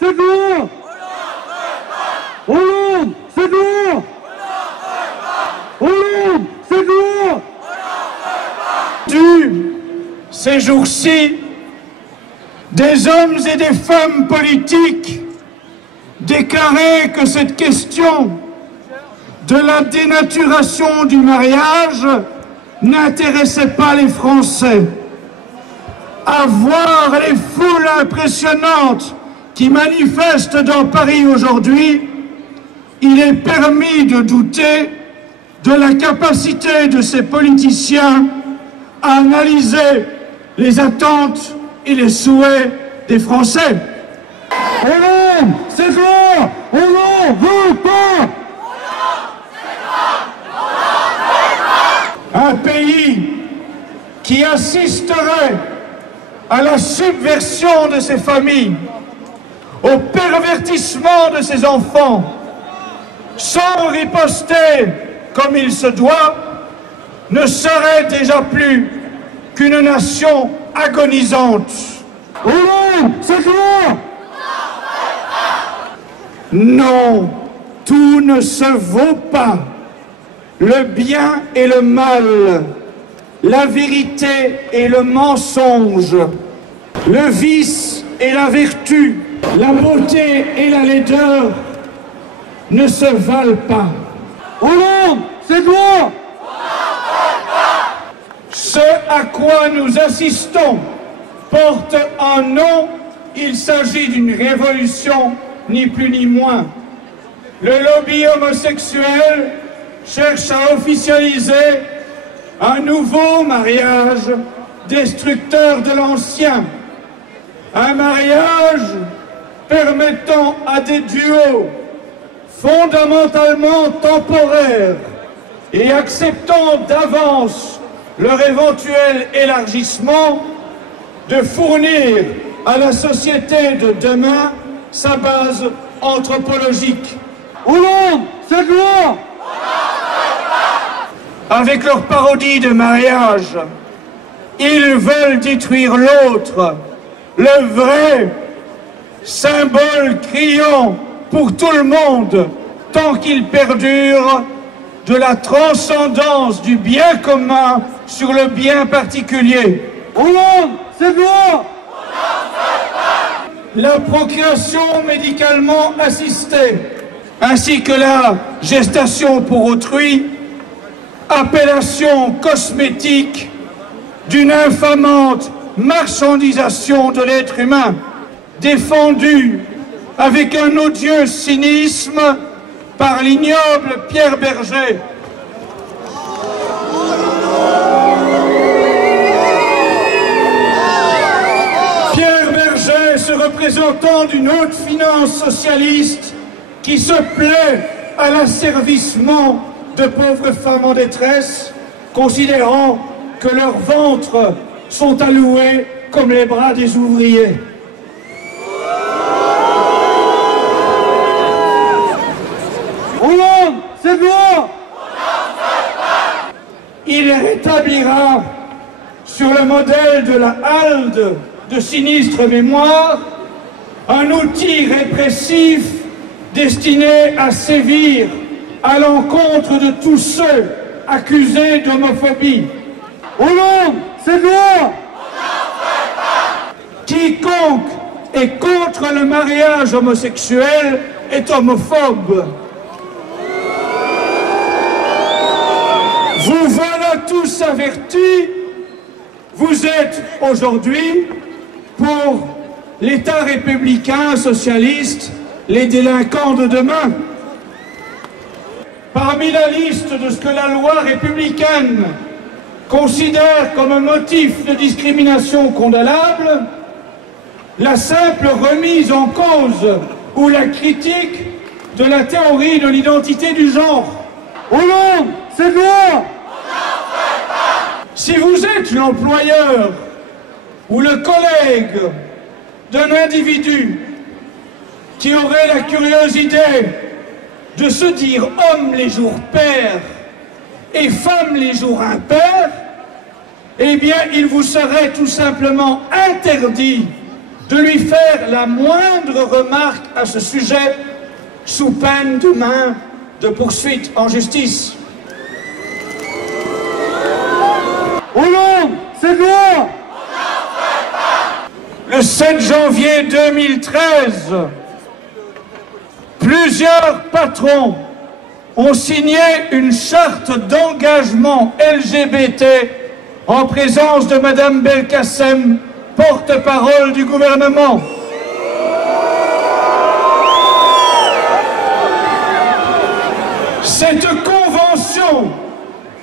Senghor! Hollande, Senghor! Hollande, Senghor! Ces jours-ci, des hommes et des femmes politiques déclaraient que cette question de la dénaturation du mariage n'intéressait pas les Français. À voir les foules impressionnantes qui manifestent dans Paris aujourd'hui, il est permis de douter de la capacité de ces politiciens à analyser les attentes et les souhaits des Français. Hollande, Senghor! On n'en veut pas! Un pays qui assisterait à la subversion de ses familles, au pervertissement de ses enfants, sans riposter comme il se doit, ne serait déjà plus qu'une nation agonisante. Hollande, Senghor! Non, tout ne se vaut pas. Le bien et le mal, la vérité et le mensonge, le vice et la vertu, la beauté et la laideur ne se valent pas. Hollande, Senghor! Ce à quoi nous assistons porte un nom, il s'agit d'une révolution, ni plus ni moins. Le lobby homosexuel cherche à officialiser un nouveau mariage destructeur de l'ancien. Un mariage permettant à des duos fondamentalement temporaires et acceptant d'avance leur éventuel élargissement de fournir à la société de demain sa base anthropologique. Hollande, Senghor! Avec leur parodie de mariage, ils veulent détruire l'autre, le vrai, symbole criant pour tout le monde, tant qu'il perdure de la transcendance du bien commun sur le bien particulier. Hollande, Senghor! La procréation médicalement assistée, ainsi que la gestation pour autrui, appellation cosmétique d'une infamante marchandisation de l'être humain, défendue avec un odieux cynisme par l'ignoble Pierre Berger. Pierre Berger, ce représentant d'une haute finance socialiste qui se plaît à l'asservissement de pauvres femmes en détresse, considérant que leurs ventres sont alloués comme les bras des ouvriers. Hollande, Senghor! Il rétablira, sur le modèle de la halde de sinistre mémoire, un outil répressif destiné à sévir à l'encontre de tous ceux accusés d'homophobie. Hollande, Senghor! Quiconque est contre le mariage homosexuel est homophobe. Vous voilà tous avertis, vous êtes aujourd'hui, pour l'État républicain socialiste, les délinquants de demain. Parmi la liste de ce que la loi républicaine considère comme un motif de discrimination condamnable, la simple remise en cause ou la critique de la théorie de l'identité du genre. Hollande, Senghor! Si vous êtes l'employeur ou le collègue d'un individu qui aurait la curiosité de se dire homme les jours pairs et femme les jours impairs, eh bien il vous serait tout simplement interdit de lui faire la moindre remarque à ce sujet, sous peine demain de poursuite en justice. Hollande, c'est loi! Le 7 janvier 2013, plusieurs patrons ont signé une charte d'engagement LGBT en présence de Madame Belkacem, porte-parole du gouvernement. Cette convention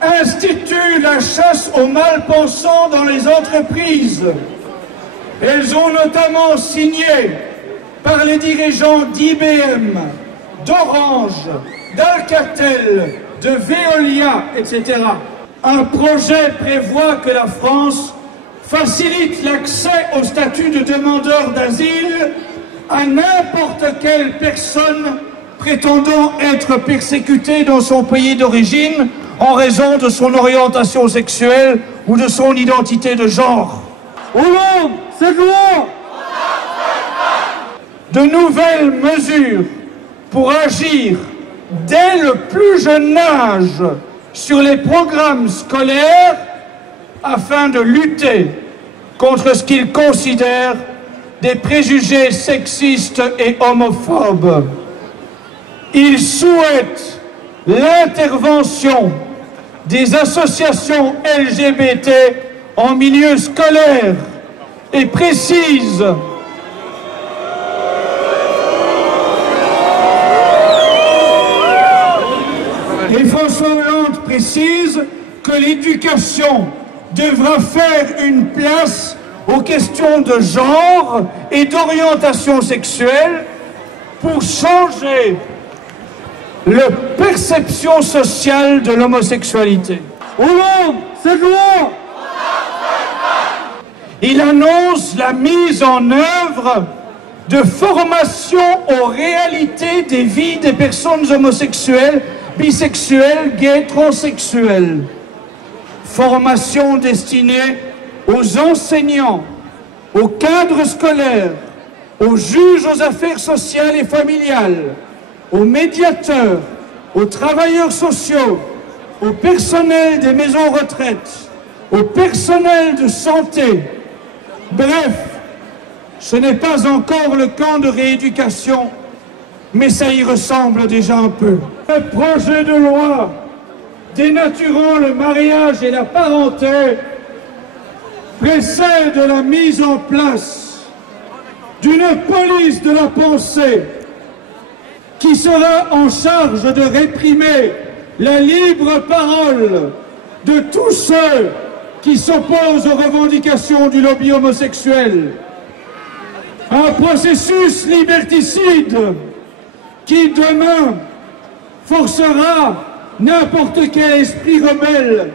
institue la chasse aux mal-pensants dans les entreprises. Elles ont notamment signé par les dirigeants d'IBM, d'Orange, d'Alcatel, de Veolia, etc. Un projet prévoit que la France facilite l'accès au statut de demandeur d'asile à n'importe quelle personne prétendant être persécutée dans son pays d'origine en raison de son orientation sexuelle ou de son identité de genre. Hollande, c'est loi! De nouvelles mesures pour agir dès le plus jeune âge sur les programmes scolaires afin de lutter contre ce qu'ils considèrent des préjugés sexistes et homophobes. Ils souhaitent l'intervention des associations LGBT en milieu scolaire et précisent et François Hollande précise que l'éducation devra faire une place aux questions de genre et d'orientation sexuelle pour changer la perception sociale de l'homosexualité. Hollande, c'est loi! Il annonce la mise en œuvre de formations aux réalités des vies des personnes homosexuelles, bisexuelles, gays, transsexuelles. Formation destinée aux enseignants, aux cadres scolaires, aux juges aux affaires sociales et familiales, aux médiateurs, aux travailleurs sociaux, au personnel des maisons retraites, au personnel de santé. Bref, ce n'est pas encore le camp de rééducation, mais ça y ressemble déjà un peu. Le projet de loi dénaturant le mariage et la parenté précède la mise en place d'une police de la pensée qui sera en charge de réprimer la libre parole de tous ceux qui s'opposent aux revendications du lobby homosexuel. Un processus liberticide qui demain forcera n'importe quel esprit rebelle,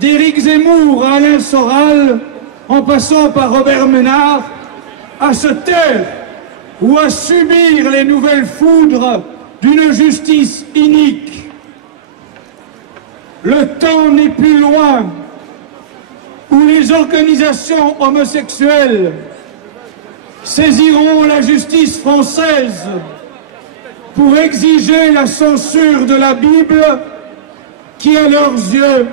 d'Éric Zemmour à Alain Soral, en passant par Robert Ménard, à se taire ou à subir les nouvelles foudres d'une justice inique. Le temps n'est plus loin où les organisations homosexuelles saisiront la justice française pour exiger la censure de la Bible qui, à leurs yeux,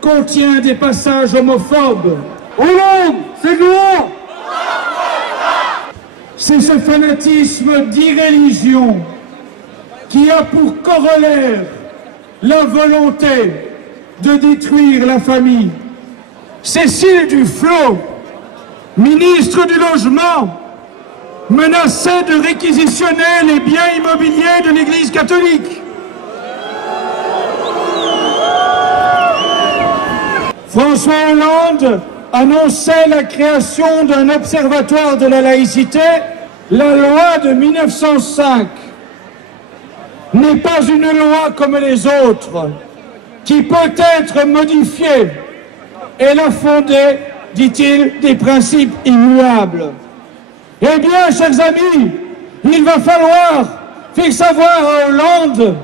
contient des passages homophobes. Hollande, c'est loi! C'est ce fanatisme d'irréligion qui a pour corollaire la volonté de détruire la famille. Cécile Duflot, ministre du Logement, menaçait de réquisitionner les biens immobiliers de l'Église catholique. François Hollande annonçait la création d'un observatoire de la laïcité. La loi de 1905 n'est pas une loi comme les autres, qui peut être modifiée. Elle a fondé, dit-il, des principes immuables. Eh bien, chers amis, il va falloir faire savoir à Hollande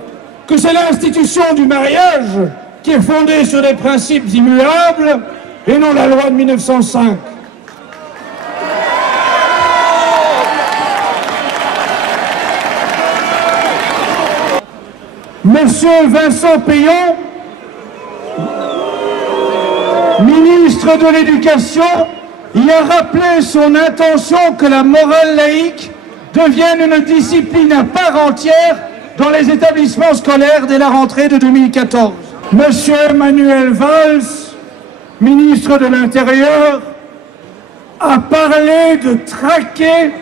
que c'est l'institution du mariage qui est fondée sur des principes immuables et non la loi de 1905. Monsieur Vincent Payon, ministre de l'Éducation, y a rappelé son intention que la morale laïque devienne une discipline à part entière dans les établissements scolaires dès la rentrée de 2014. Monsieur Manuel Valls, ministre de l'Intérieur, a parlé de traquer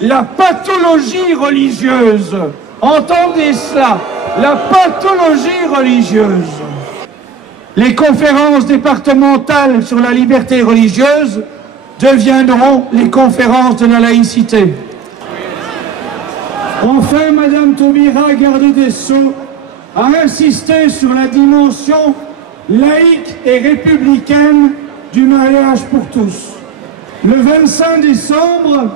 la pathologie religieuse. Entendez cela, la pathologie religieuse. Les conférences départementales sur la liberté religieuse deviendront les conférences de la laïcité. Enfin, Madame Taubira, garde des Sceaux, a insisté sur la dimension laïque et républicaine du mariage pour tous. Le 25 décembre,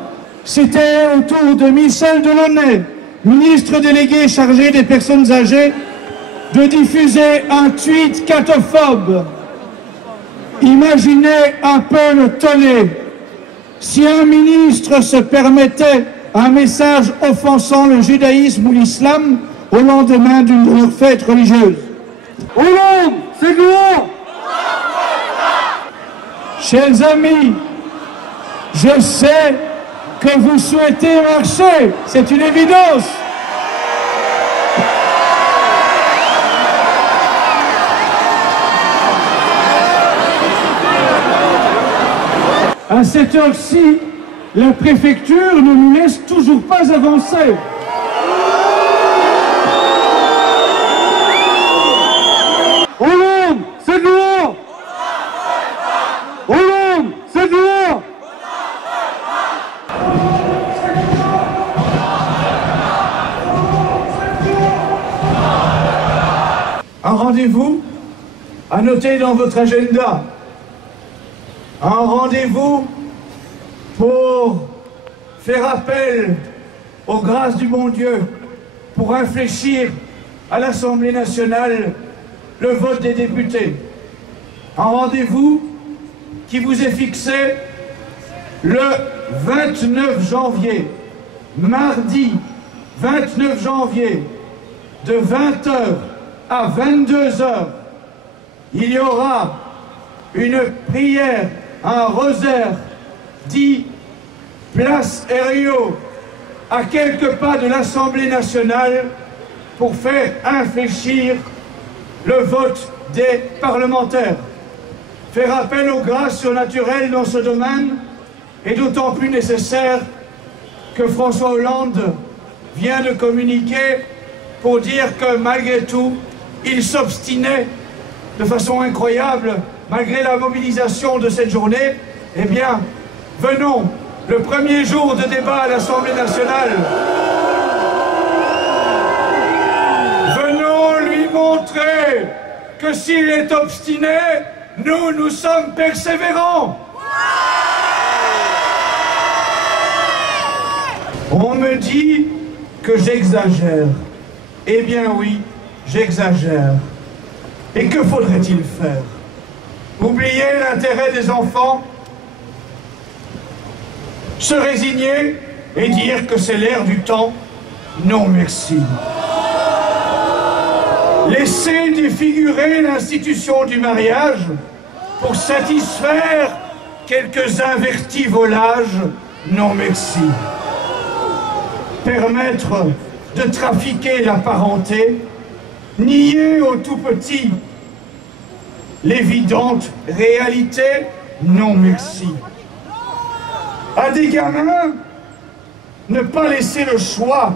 c'était au tour de Michel Delaunay, ministre délégué chargé des personnes âgées, de diffuser un tweet catophobe. Imaginez un peu le tollé. Si un ministre se permettait un message offensant le judaïsme ou l'islam au lendemain d'une de leurs fêtes religieuses. Hollande, c'est lourd. Chers amis, je sais que vous souhaitez marcher, c'est une évidence. À cette heure-ci, la préfecture ne nous laisse toujours pas avancer. Hollande, c'est lourd. Hollande, c'est lourd. Un rendez-vous à noter dans votre agenda. Un rendez-vous pour faire appel aux grâces du bon Dieu, pour infléchir à l'Assemblée nationale le vote des députés. Un rendez-vous qui vous est fixé le 29 janvier, mardi 29 janvier, de 20h à 22h. Il y aura une prière, un rosaire dit place Herriot, à quelques pas de l'Assemblée nationale, pour faire infléchir le vote des parlementaires. Faire appel aux grâces surnaturelles dans ce domaine est d'autant plus nécessaire que François Hollande vient de communiquer pour dire que malgré tout, il s'obstinait de façon incroyable, malgré la mobilisation de cette journée. Eh bien, venons, le premier jour de débat à l'Assemblée nationale, venons lui montrer que s'il est obstiné, nous sommes persévérants. On me dit que j'exagère. Eh bien oui, j'exagère. Et que faudrait-il faire? Oublier l'intérêt des enfants? Se résigner et dire que c'est l'air du temps? Non merci. Laisser défigurer l'institution du mariage pour satisfaire quelques invertivolages? Non merci. Permettre de trafiquer la parenté? Nier aux tout-petits l'évidente réalité? Non merci. À des gamins, ne pas laisser le choix,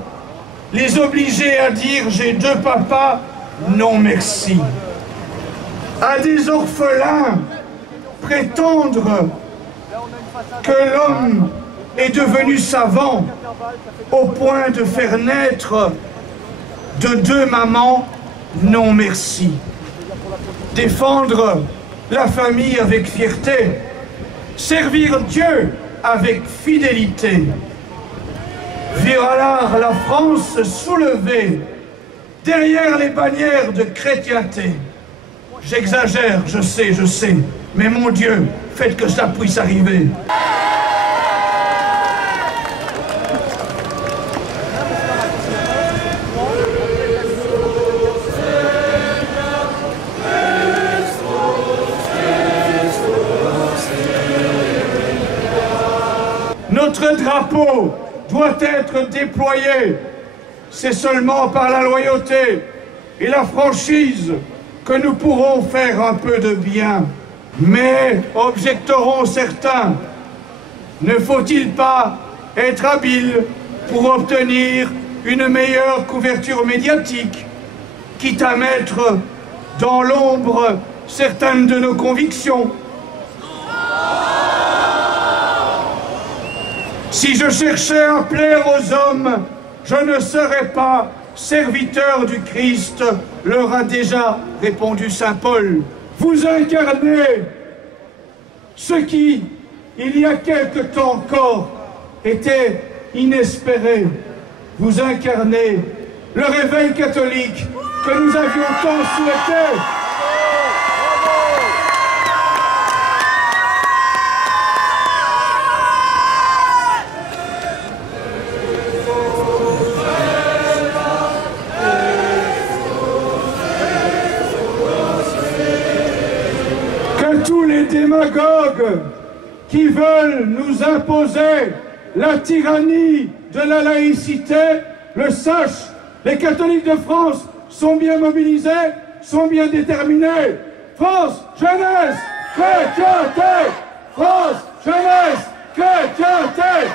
les obliger à dire j'ai deux papas? Non merci. À des orphelins, prétendre que l'homme est devenu savant au point de faire naître de deux mamans? Non merci. Défendre la famille avec fierté, servir Dieu avec fidélité. Voilà la France se soulever derrière les bannières de chrétienté. J'exagère, je sais, mais mon Dieu, faites que ça puisse arriver. drapeau doit être déployé. C'est seulement par la loyauté et la franchise que nous pourrons faire un peu de bien. Mais, objecteront certains, ne faut-il pas être habile pour obtenir une meilleure couverture médiatique, quitte à mettre dans l'ombre certaines de nos convictions? Si je cherchais à plaire aux hommes, je ne serais pas serviteur du Christ, leur a déjà répondu saint Paul. Vous incarnez ce qui, il y a quelque temps encore, était inespéré. Vous incarnez le réveil catholique que nous avions tant souhaité. Tous les démagogues qui veulent nous imposer la tyrannie de la laïcité le sachent. Les catholiques de France sont bien mobilisés, sont bien déterminés. France, jeunesse, chrétienté! France, jeunesse, chrétienté!